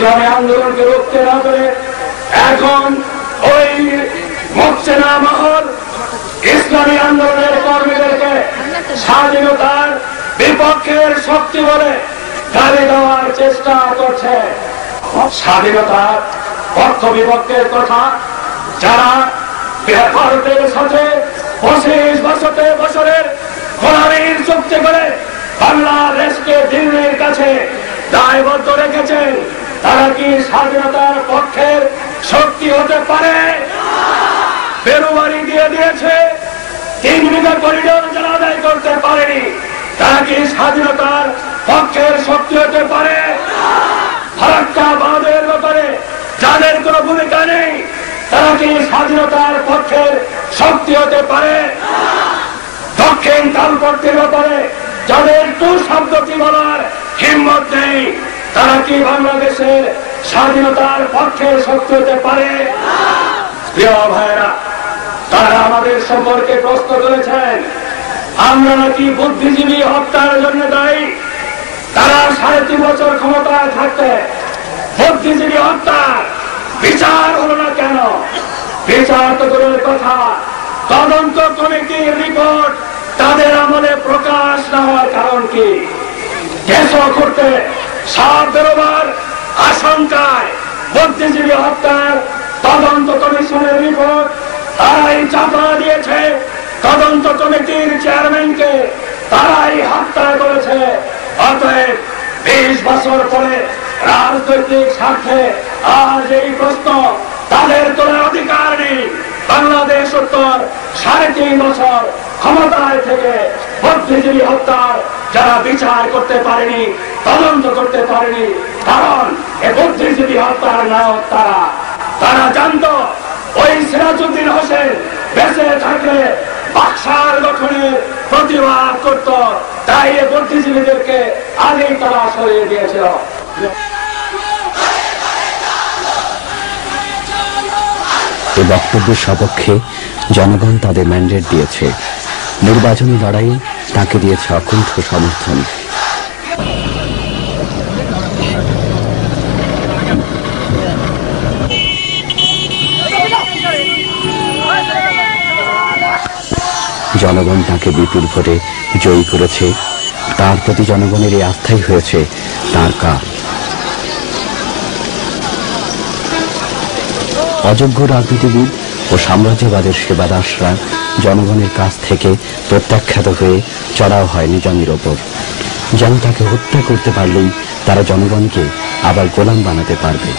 ইসলামী আন্দোলনকে রুখতে না পেরে এখন ওই মোর্চেনা মহল ইসলামী আন্দোলনের কর্মীদেরকে স্বাধীনতার বিপক্ষের শক্তি বলে গালি দেওয়ার চেষ্টা করছে। স্বাধীনতার পক্ষ বিপক্ষের কথা যারা ভারতের সাথে 25 বছরের গোলামীর চুক্তি করে বাংলাদেশকে দিল্লির কাছে দায়বদ্ধ রেখেছেন, তারা কি স্বাধীনতার পক্ষের শক্তি হতে পারে? বেরুবাড়ি দিয়ে দিয়েছে, 3 বিঘা করিডোর যারা আদায় করতে পারেনি, তারা কি স্বাধীনতার পক্ষের শক্তি হতে পারে? ফারাক্কা বাঁধের ব্যাপারে যাদের কোনো ভূমিকা নেই, তারা কি স্বাধীনতার পক্ষের শক্তি হতে পারে? দক্ষিণ তালপট্টির ব্যাপারে যাদের টু শব্দটি বলার হিম্মত নেই, তারা কি বাংলাদেশের স্বাধীনতার পক্ষের শক্তি হতে পারে? প্রিয় ভাইরা, তারা আমাদের সম্পর্কে প্রশ্ন করেছেন আমরা নাকি বুদ্ধিজীবী হত্যার জন্য দায়ী। তারা 3.5 বছর ক্ষমতায় থাকতে বুদ্ধিজীবী হত্যার বিচার হলো না কেন? বিচার তো দূরের কথা, তদন্ত কমিটির রিপোর্ট তাদের আমলে প্রকাশ না হওয়ার কারণ কি? কেস করতে সাপ বেরোবার আশঙ্কায় বুদ্ধিজীবী হত্যার তদন্ত কমিশনের রিপোর্ট তারাই চাপা দিয়েছে। তদন্ত কমিটির চেয়ারম্যানকে তারাই হত্যা করেছে। অতএব 20 বছর পরে রাজনৈতিক স্বার্থে আজ এই প্রশ্ন তাদের তোলার অধিকার নেই। বাংলাদেশ উত্তর 3.5 বছর ক্ষমতায় থেকে বুদ্ধিজীবী হত্যার যারা বিচার করতে পারেনি, তদন্ত করতে পারেনি, কারণ এই বুদ্ধিজীবী হত্যার নায়ক তারা জানতো ওই সিরাজউদ্দিন হোসেন বেঁচে থাকলে বাক্সার গঠনের প্রতিবাদ করত, তাই এই বুদ্ধিজীবীদেরকে আগেই তারা সরিয়ে দিয়েছিল। এই বক্তব্যের সপক্ষে জনগণ তাদের ম্যান্ডেট দিয়েছে। নির্বাচনী লড়াইয়ে তাকে দিয়েছে অকুণ্ঠ সমর্থন। জনগণ তাকে বিপুল ভোটে জয়ী করেছে। তার প্রতি জনগণের এই আস্থাই হয়েছে তার কাজ। অযোগ্য রাজনীতিবিদ ও সাম্রাজ্যবাদের সেবাদাসরা জনগণের কাছ থেকে প্রত্যাখ্যাত হয়ে চড়াও হয় নিজামীর ওপর। যেন তাকে হত্যা করতে পারলেই তারা জনগণকে আবার গোলাম বানাতে পারবে।